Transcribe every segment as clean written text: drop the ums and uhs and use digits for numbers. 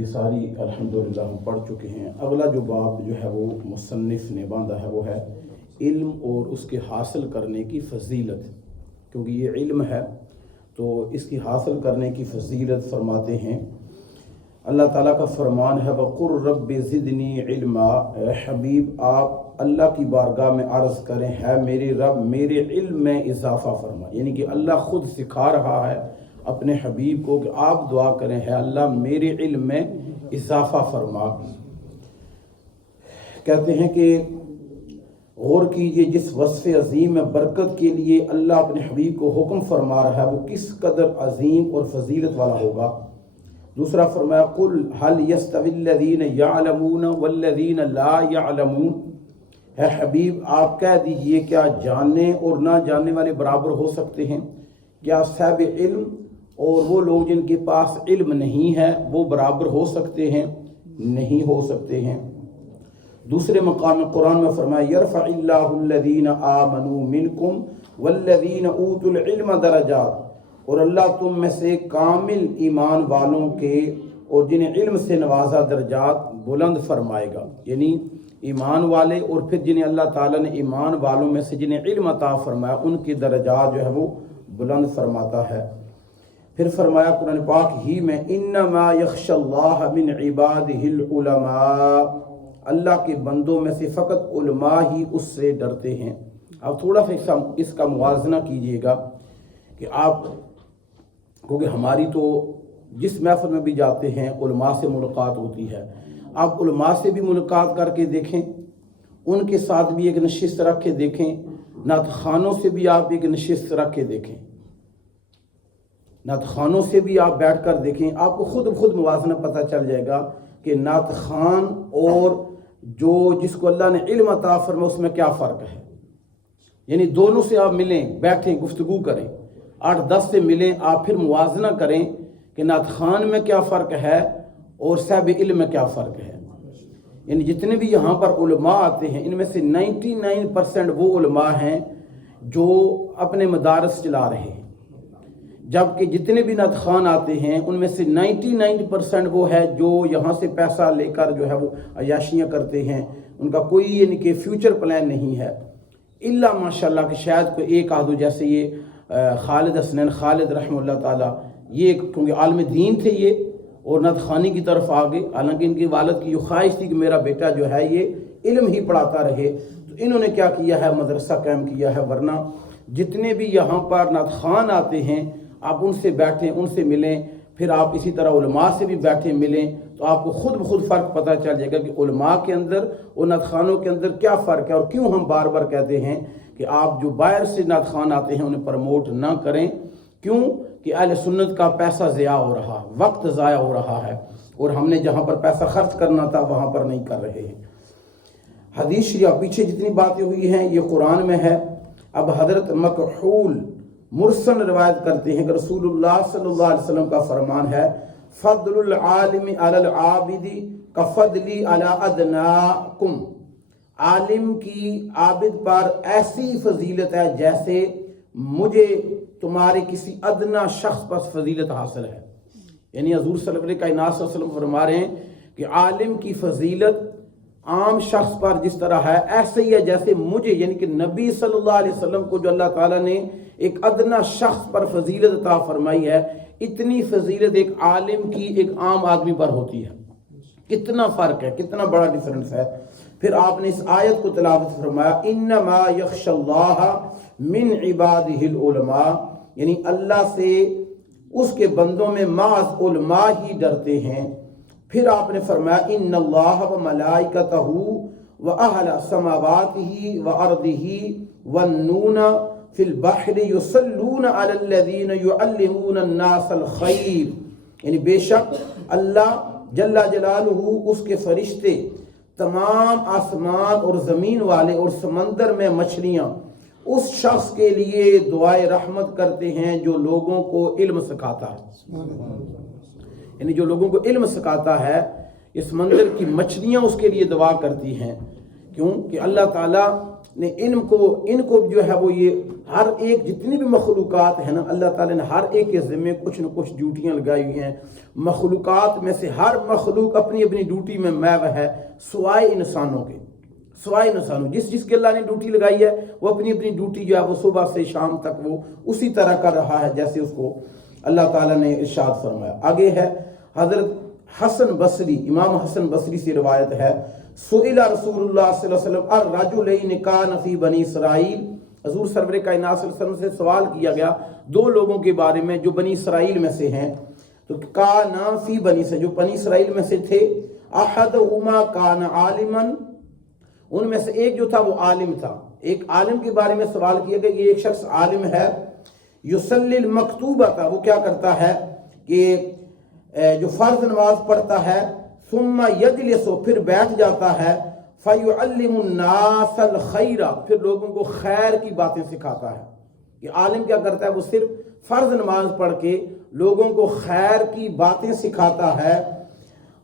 یہ ساری الحمدللہ ہم پڑھ چکے ہیں۔ اگلا جو باب جو ہے وہ مصنف نے باندھا ہے وہ ہے علم اور اس کے حاصل کرنے کی فضیلت، کیونکہ یہ علم ہے تو اس کی حاصل کرنے کی فضیلت فرماتے ہیں۔ اللہ تعالیٰ کا فرمان ہے وَقُلْ رَبِّ زِدْنِی عِلْمًا، اے حبیب آپ اللہ کی بارگاہ میں عرض کریں ہے میرے رب میرے علم میں اضافہ فرما، یعنی کہ اللہ خود سکھا رہا ہے اپنے حبیب کو کہ آپ دعا کریں ہے اللہ میرے علم میں اضافہ فرما۔ کہتے ہیں کہ غور کیجئے جس وصف عظیم میں برکت کے لیے اللہ اپنے حبیب کو حکم فرما رہا ہے وہ کس قدر عظیم اور فضیلت والا ہوگا۔ دوسرا فرمایا قل هل يستوي الذين يعلمون والذين لا يعلمون، اے حبیب آپ کہہ دیجئے کیا جاننے اور نہ جاننے والے برابر ہو سکتے ہیں؟ کیا صاحب علم اور وہ لوگ جن کے پاس علم نہیں ہے وہ برابر ہو سکتے ہیں؟ نہیں ہو سکتے ہیں۔ دوسرے مقام قرآن میں فرمایا یرفع اللہ الذین آمنوا منکم والذین اوتوا العلم درجات، اور اللہ تم میں سے کامل ایمان والوں کے اور جنہیں علم سے نوازا درجات بلند فرمائے گا، یعنی ایمان والے اور پھر جنہیں اللہ تعالیٰ نے ایمان والوں میں سے جنہیں علم عطا فرمایا ان کی درجات جو ہے وہ بلند فرماتا ہے۔ پھر فرمایا قرآن پاک ہی میں انما یخشی اللہ من عبادہ العلماء، اللہ کے بندوں میں سے فقط علماء ہی اس سے ڈرتے ہیں۔ اب تھوڑا سا اس کا موازنہ کیجئے گا کہ آپ کیونکہ ہماری تو جس محفل میں بھی جاتے ہیں علماء سے ملاقات ہوتی ہے، آپ علماء سے بھی ملاقات کر کے دیکھیں، ان کے ساتھ بھی ایک نشست رکھ کے دیکھیں، نعت خوانوں سے بھی آپ ایک نشست رکھ کے دیکھیں، نعت خوانوں سے بھی آپ بیٹھ کر دیکھیں، آپ کو خود موازنہ پتہ چل جائے گا کہ نعت خوان اور جو جس کو اللہ نے علم عطا فرمایا اس میں کیا فرق ہے۔ یعنی دونوں سے آپ ملیں، بیٹھیں، گفتگو کریں، 8-10 سے ملیں، آپ پھر موازنہ کریں کہ نعت خوان میں کیا فرق ہے اور صاحب علم میں کیا فرق ہے۔ یعنی جتنے بھی یہاں پر علماء آتے ہیں ان میں سے 99% وہ علماء ہیں جو اپنے مدارس چلا رہے ہیں، جبکہ جتنے بھی نعت خوان آتے ہیں ان میں سے 99% وہ ہے جو یہاں سے پیسہ لے کر جو ہے وہ عیاشیاں کرتے ہیں، ان کا کوئی یعنی کہ فیوچر پلان نہیں ہے، الا ماشاءاللہ کہ شاید کوئی ایک آدھو جیسے یہ خالد حسنین خالد رحمہ اللہ تعالیٰ، یہ کیونکہ عالم دین تھے یہ اور نعت خوانی کی طرف آگے، حالانکہ ان کی والد کی یہ خواہش تھی کہ میرا بیٹا جو ہے یہ علم ہی پڑھاتا رہے، تو انہوں نے کیا کیا ہے مدرسہ قائم کیا ہے۔ ورنہ جتنے بھی یہاں پر نعت خوان آتے ہیں آپ ان سے بیٹھیں، ان سے ملیں، پھر آپ اسی طرح علماء سے بھی بیٹھیں ملیں تو آپ کو خود فرق پتہ چل جائے گا کہ علماء کے اندر اور نعت خوانوں کے اندر کیا فرق ہے، اور کیوں ہم بار بار کہتے ہیں کہ آپ جو باہر سے نعت خوان آتے ہیں انہیں پروموٹ نہ کریں، کیوں کہ اہل سنت کا پیسہ ضیاع ہو رہا، وقت ضائع ہو رہا ہے، اور ہم نے جہاں پر پیسہ خرچ کرنا تھا وہاں پر نہیں کر رہے ہیں۔ حدیث شریف پیچھے جتنی باتیں ہوئی ہیں یہ قرآن میں ہے۔ اب حضرت مکحول مرسل روایت کرتے ہیں کہ رسول اللہ صلی اللہ علیہ وسلم کا فرمان ہے فضل العالم علی العابد کفضلی علی ادناکم، عالم کی عابد پر ایسی فضیلت ہے جیسے مجھے تمہارے کسی ادنا شخص پر فضیلت حاصل ہے۔ یعنی حضور صلی اللہ علیہ وسلم فرما رہے ہیں کہ عالم کی فضیلت عام شخص پر جس طرح ہے ایسے ہی ہے جیسے مجھے، یعنی کہ نبی صلی اللہ علیہ وسلم کو جو اللہ تعالیٰ نے ایک ادنا شخص پر فضیلت عطا فرمائی ہے، اتنی فضیلت ایک عالم کی ایک عام آدمی پر ہوتی ہے۔ کتنا فرق ہے، کتنا بڑا ڈیفرنس ہے۔ پھر آپ نے اس آیت کو تلاوت فرمایا انما یخشی اللہ من عبادہ العلماء، یعنی اللہ سے اس کے بندوں میں محض علماء ہی ڈرتے ہیں۔ پھر آپ نے فرمایا ان اللہ و ملائکتہ و اہل سماواتہ و ارضہ والنون فی البحر یصلون علی الذین یعلمون الناس الخیر، یعنی بے شک اللہ جل جلالہ اس کے فرشتے تمام آسمان اور زمین والے اور سمندر میں مچھلیاں اس شخص کے لیے دعائے رحمت کرتے ہیں جو لوگوں کو علم سکھاتا ہے، یعنی جو لوگوں کو علم سکھاتا ہے یہ سمندر کی مچھلیاں اس کے لیے دعا کرتی ہیں۔ کیوں کہ اللہ تعالیٰ نے ان کو جو ہے وہ یہ ہر ایک جتنی بھی مخلوقات ہیں نا، اللہ تعالیٰ نے ہر ایک کے ذمے کچھ نہ کچھ ڈیوٹیاں لگائی ہوئی ہیں. مخلوقات میں سے ہر مخلوق اپنی اپنی ڈیوٹی میں محو ہے، سوائے انسانوں کے. سوائے انسانوں، جس کے اللہ نے ڈیوٹی لگائی ہے وہ اپنی اپنی ڈیوٹی جو ہے وہ صبح سے شام تک وہ اسی طرح کر رہا ہے جیسے اس کو اللہ تعالیٰ نے ارشاد فرمایا. آگے ہے حضرت حسن بصری، امام حسن بصری سے روایت ہے، سئل رسول اللہ صلی اللہ علیہ وسلم الرجلین کان فی بنی اسرائیل، حضور سرور کائنات صلی اللہ علیہ وسلم سے سوال کیا گیا دو لوگوں کے بارے میں جو بنی اسرائیل میں سے ہیں. تو کانا فی بنی سے، جو بنی اسرائیل میں سے تھے، احدہما کان عالما، ان میں سے ایک جو تھا وہ عالم تھا. ایک عالم کے بارے میں سوال کیا گیا، یہ ایک شخص عالم ہے، یصلی المکتوبہ تھا، وہ کیا کرتا ہے کہ جو فرض نماز پڑھتا ہے، ثم یجلس، پھر بیٹھ جاتا ہے، فیعلم الناس الخیر، پھر لوگوں کو خیر کی باتیں سکھاتا ہے. یہ عالم کیا کرتا ہے، وہ صرف فرض نماز پڑھ کے لوگوں کو خیر کی باتیں سکھاتا ہے.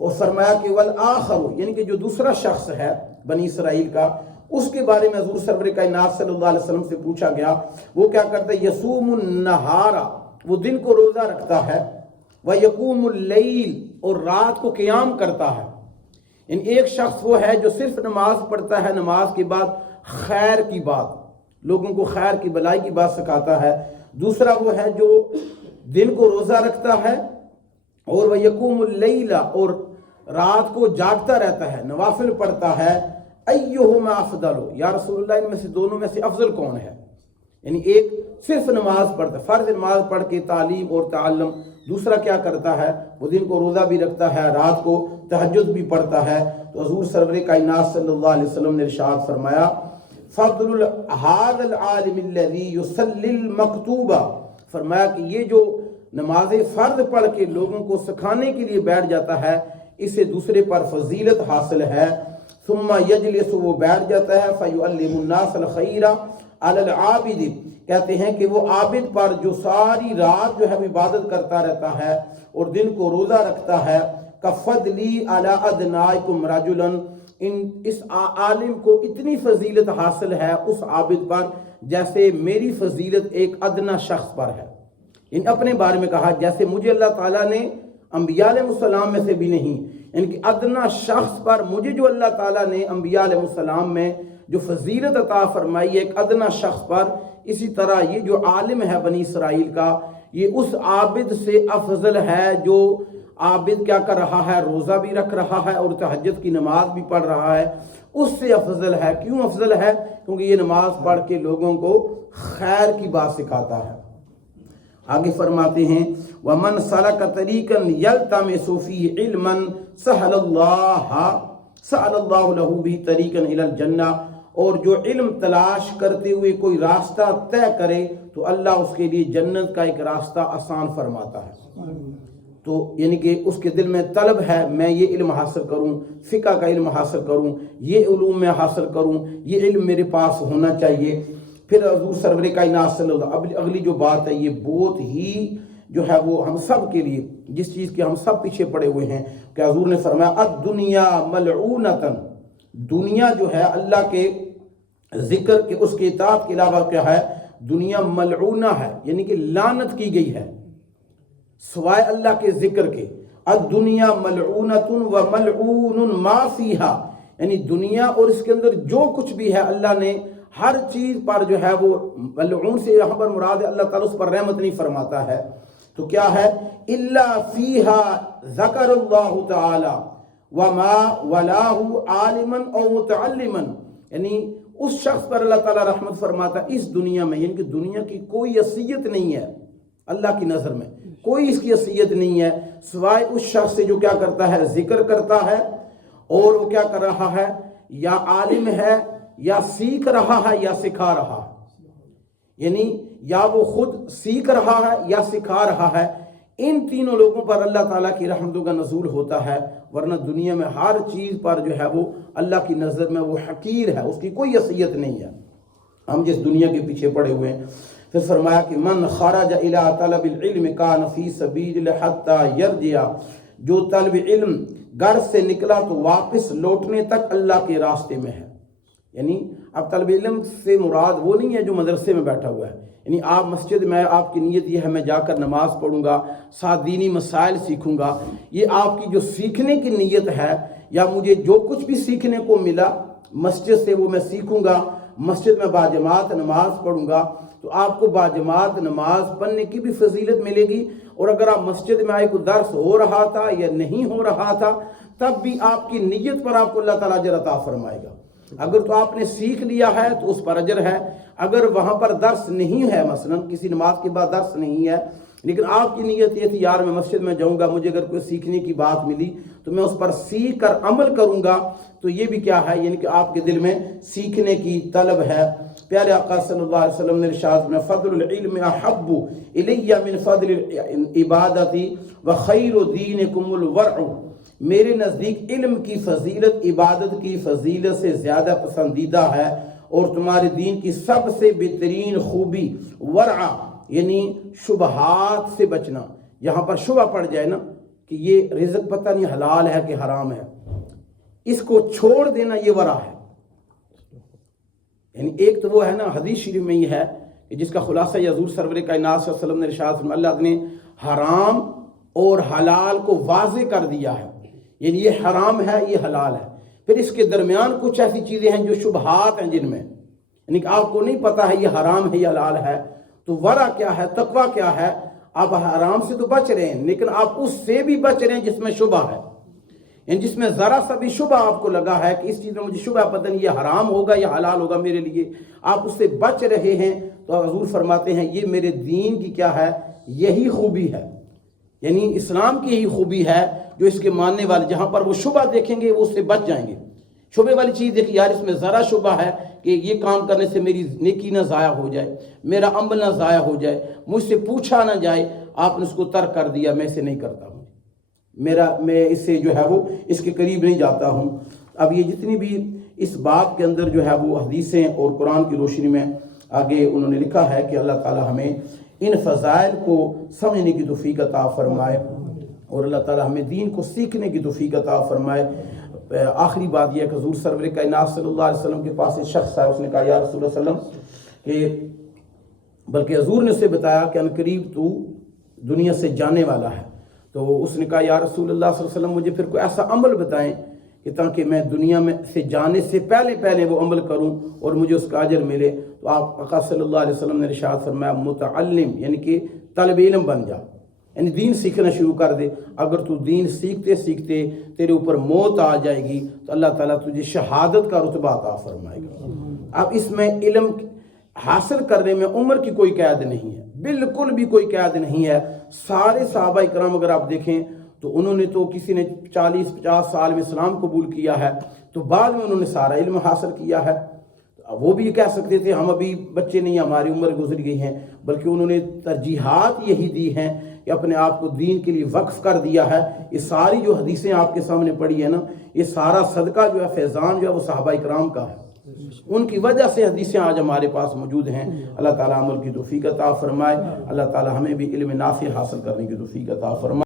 اور فرمایا کہ والآخر، یعنی کہ جو دوسرا شخص ہے بنی اسرائیل کا، اس کے بارے میں حضور سرور کائنات صلی اللہ علیہ وسلم سے پوچھا گیا، وہ کیا کرتا ہے، یصوم النہار، وہ دن کو روزہ رکھتا ہے، ویقوم اللیل، اور رات کو قیام کرتا ہے. ان ایک شخص وہ ہے جو صرف نماز پڑھتا ہے، نماز کے بعد خیر کی بات، لوگوں کو خیر کی بلائی کی بات سکھاتا ہے. دوسرا وہ ہے جو دن کو روزہ رکھتا ہے، اور ویقوم اللیل، اور رات کو جاگتا رہتا ہے، نوافل پڑھتا ہے. ایہما افضل، یا رسول اللہ ان میں سے دونوں میں سے افضل کون ہے؟ یعنی ایک صرف نماز پڑھتا ہے، فرض نماز پڑھ کے تعلیم اور تعلم، دوسرا کیا کرتا ہے، وہ دن کو روزہ بھی رکھتا ہے، رات کو تہجد بھی پڑھتا ہے. تو حضور سرور کائنات صلی اللہ علیہ وسلم نے ارشاد فرمایا، فضل هذا العالم الذي يصلي المکتوبہ، فرمایا کہ یہ جو نماز فرض پڑھ کے لوگوں کو سکھانے کے لیے بیٹھ جاتا ہے، اسے دوسرے پر فضیلت حاصل ہے. ثم یجلس، وہ بیٹھ جاتا ہے، فیعلم الناس الخیر علی العابد، کہتے ہیں کہ وہ عابد پر جو ساری رات جو ہے عبادت کرتا رہتا ہے اور دن کو روزہ رکھتا ہے، کفضلی علی ادناکم رجلا، اس عالم کو اتنی فضیلت حاصل ہے اس عابد پر جیسے میری فضیلت ایک ادنا شخص پر ہے. ان اپنے بارے میں کہا جیسے مجھے اللہ تعالیٰ نے انبیاء علیہ السلام میں سے بھی نہیں، ان کی ادنا شخص پر مجھے جو اللہ تعالیٰ نے انبیاء علیہ السلام میں جو فضیلت عطا فرمائی ہے ایک ادنا شخص پر، اسی طرح یہ جو عالم ہے بنی اسرائیل کا، یہ اس عابد سے افضل ہے جو عابد کیا کر رہا ہے، روزہ بھی رکھ رہا ہے اور تہجد کی نماز بھی پڑھ رہا ہے، اس سے افضل ہے. کیوں افضل ہے؟ کیونکہ یہ نماز پڑھ کے لوگوں کو خیر کی بات سکھاتا ہے. آگے فرماتے ہیں، وَمَنْ سَلَكَ طَرِيقًا يَلْتَمِسُ فِيهِ عِلْمًا سَهَلَ اللَّهُ لَهُ بِهِ طَرِيقًا إِلَى الْجَنَّةِ، اور جو علم تلاش کرتے ہوئے کوئی راستہ طے کرے تو اللہ اس کے لیے جنت کا ایک راستہ آسان فرماتا ہے. تو یعنی کہ اس کے دل میں طلب ہے میں یہ علم حاصل کروں، فقہ کا علم حاصل کروں، یہ علوم میں حاصل کروں، یہ علم میرے پاس ہونا چاہیے. پھر حضور سرور کائنات صلی اللہ علیہ وسلم، اگلی جو بات ہے یہ بہت ہی جو ہے وہ ہم سب کے لیے، جس چیز کے ہم سب پیچھے پڑے ہوئے ہیں، کہ حضور نے فرمایا الدنیا ملعونۃ، دنیا جو ہے اللہ کے ذکر کے اس کے اطاعت کے علاوہ کیا ہے، دنیا ملعونہ ہے، یعنی کہ لعنت کی گئی ہے سوائے اللہ کے ذکر کے. الدنیا ملعونۃ وملعون ما فیہا، یعنی دنیا اور اس کے اندر جو کچھ بھی ہے اللہ نے ہر چیز پر جو ہے وہ ملعون سے یہاں پر مراد ہے اللہ تعالیٰ اس پر رحمت نہیں فرماتا ہے. تو کیا ہے، الا فیہا ذکر اللہ تعالی وما ولاہ عالما او متعلما، یعنی اس شخص پر اللہ تعالیٰ رحمت فرماتا ہے اس دنیا میں، یعنی کہ دنیا کی کوئی حیثیت نہیں ہے اللہ کی نظر میں، کوئی اس کی حیثیت نہیں ہے سوائے اس شخص سے جو کیا کرتا ہے، ذکر کرتا ہے، اور وہ کیا کر رہا ہے، یا عالم ہے یا سیکھ رہا ہے یا سکھا رہا ہے، یعنی یا وہ خود سیکھ رہا ہے یا سکھا رہا ہے. ان تینوں لوگوں پر اللہ تعالیٰ کی رحمتوں کا نزول ہوتا ہے، ورنہ دنیا میں ہر چیز پر جو ہے وہ اللہ کی نظر میں وہ حقیر ہے، اس کی کوئی حیثیت نہیں ہے، ہم جس دنیا کے پیچھے پڑے ہوئے ہیں. پھر فرمایا کہ من خرج الى طلب العلم کان فی سبیل حتی یرجع، جو طلب علم گھر سے نکلا تو واپس لوٹنے تک اللہ کے راستے میں ہے. یعنی اب طالب علم سے مراد وہ نہیں ہے جو مدرسے میں بیٹھا ہوا ہے، یعنی آپ مسجد میں آپ کی نیت یہ ہے میں جا کر نماز پڑھوں گا، ساتھ دینی مسائل سیکھوں گا، یہ آپ کی جو سیکھنے کی نیت ہے، یا مجھے جو کچھ بھی سیکھنے کو ملا مسجد سے وہ میں سیکھوں گا، مسجد میں باجماعت نماز پڑھوں گا، تو آپ کو باجماعت نماز پڑھنے کی بھی فضیلت ملے گی، اور اگر آپ مسجد میں آئے کوئی درس ہو رہا تھا یا نہیں ہو رہا تھا تب بھی آپ کی نیت پر آپ کو اللہ تعالیٰ اجر عطا فرمائے گا۔ اگر تو آپ نے سیکھ لیا ہے تو اس پر اجر ہے، اگر وہاں پر درس نہیں ہے، مثلا کسی نماز کے بعد درس نہیں ہے لیکن آپ کی نیت یہ تھی یار میں مسجد میں جاؤں گا، مجھے اگر کوئی سیکھنے کی بات ملی تو میں اس پر سیکھ کر عمل کروں گا، تو یہ بھی کیا ہے، یعنی کہ آپ کے دل میں سیکھنے کی طلب ہے۔ پیارے آقا صلی اللہ علیہ وسلم نے ارشاد میں فضل العلم احب الی من فضل عبادت وخیر دینکم الورع، میرے نزدیک علم کی فضیلت عبادت کی فضیلت سے زیادہ پسندیدہ ہے، اور تمہارے دین کی سب سے بہترین خوبی ورع یعنی شبہات سے بچنا۔ یہاں پر شبہ پڑ جائے نا کہ یہ رزق پتہ نہیں حلال ہے کہ حرام ہے، اس کو چھوڑ دینا یہ ورع ہے۔ یعنی ایک تو وہ ہے نا حدیث شریف میں یہ ہے کہ جس کا خلاصہ یہ حضور سرور کائنات صلی اللہ علیہ وسلم نے ارشاد فرمایا اللہ نے حرام اور حلال کو واضح کر دیا ہے، یعنی یہ حرام ہے یہ حلال ہے، پھر اس کے درمیان کچھ ایسی چیزیں ہیں جو شبہات ہیں جن میں یعنی کہ آپ کو نہیں پتا ہے یہ حرام ہے یہ حلال ہے، تو ورع کیا ہے، تقویٰ کیا ہے، آپ حرام سے تو بچ رہے ہیں لیکن آپ اس سے بھی بچ رہے ہیں جس میں شبہ ہے، یعنی جس میں ذرا سا بھی شبہ آپ کو لگا ہے کہ اس چیز میں مجھے شبہ پتہ نہیں یہ حرام ہوگا یا حلال ہوگا میرے لیے، آپ اس سے بچ رہے ہیں، تو حضور فرماتے ہیں یہ میرے دین کی کیا ہے، یہی خوبی ہے، یعنی اسلام کی یہی خوبی ہے جو اس کے ماننے والے جہاں پر وہ شبہ دیکھیں گے وہ اس سے بچ جائیں گے۔ شبہ والی چیز دیکھیں یار اس میں ذرا شبہ ہے کہ یہ کام کرنے سے میری نیکی نہ ضائع ہو جائے، میرا عمل نہ ضائع ہو جائے، مجھ سے پوچھا نہ جائے، آپ نے اس کو ترک کر دیا، میں اسے نہیں کرتا ہوں، میں اس سے جو ہے وہ اس کے قریب نہیں جاتا ہوں۔ اب یہ جتنی بھی اس بات کے اندر جو ہے وہ حدیثیں اور قرآن کی روشنی میں آگے انہوں نے لکھا ہے کہ اللہ تعالی ہمیں ان فضائل کو سمجھنے کی توفیق عطا فرمائے، اور اللہ تعالی ہمیں دین کو سیکھنے کی توفیق عطا فرمائے۔ آخری بات یہ ہے کہ حضور سرور کائنات صلی اللہ علیہ وسلم کے پاس ایک شخص آیا، اس نے کہا یا رسول اللہ صلی اللہ علیہ وسلم کہ بلکہ حضور نے اسے بتایا کہ انقریب تو دنیا سے جانے والا ہے، تو اس نے کہا یا رسول اللہ صلی اللہ علیہ وسلم مجھے پھر کوئی ایسا عمل بتائیں کہ تاکہ میں دنیا میں سے جانے سے پہلے وہ عمل کروں اور مجھے اس کا اجر ملے، تو آپ آقا صلی اللہ علیہ وسلم نے ارشاد فرمایا متعلم یعنی کہ طالب علم بن جا، یعنی دین سیکھنا شروع کر دے، اگر تو دین سیکھتے سیکھتے تیرے اوپر موت آ جائے گی تو اللہ تعالیٰ تجھے شہادت کا رتبہ عطا فرمائے گا۔ اب اس میں علم حاصل کرنے میں عمر کی کوئی قید نہیں ہے، بالکل بھی کوئی قید نہیں ہے۔ سارے صحابہ اکرام اگر آپ دیکھیں تو انہوں نے تو کسی نے 40-50 سال میں اسلام قبول کیا ہے تو بعد میں انہوں نے سارا علم حاصل کیا ہے، وہ بھی یہ کہہ سکتے تھے ہم ابھی بچے نہیں، ہماری عمر گزر گئی ہیں، بلکہ انہوں نے ترجیحات یہی دی ہیں کہ اپنے آپ کو دین کے لیے وقف کر دیا ہے۔ یہ ساری جو حدیثیں آپ کے سامنے پڑھی ہیں نا، یہ سارا صدقہ جو ہے فیضان جو ہے وہ صحابہ اکرام کا ہے، ان کی وجہ سے حدیثیں آج ہمارے پاس موجود ہیں۔ اللہ تعالیٰ عمل کی توفیق عطا فرمائے، اللہ تعالیٰ ہمیں بھی علم نافع حاصل کرنے کی توفیق عطا فرمائے۔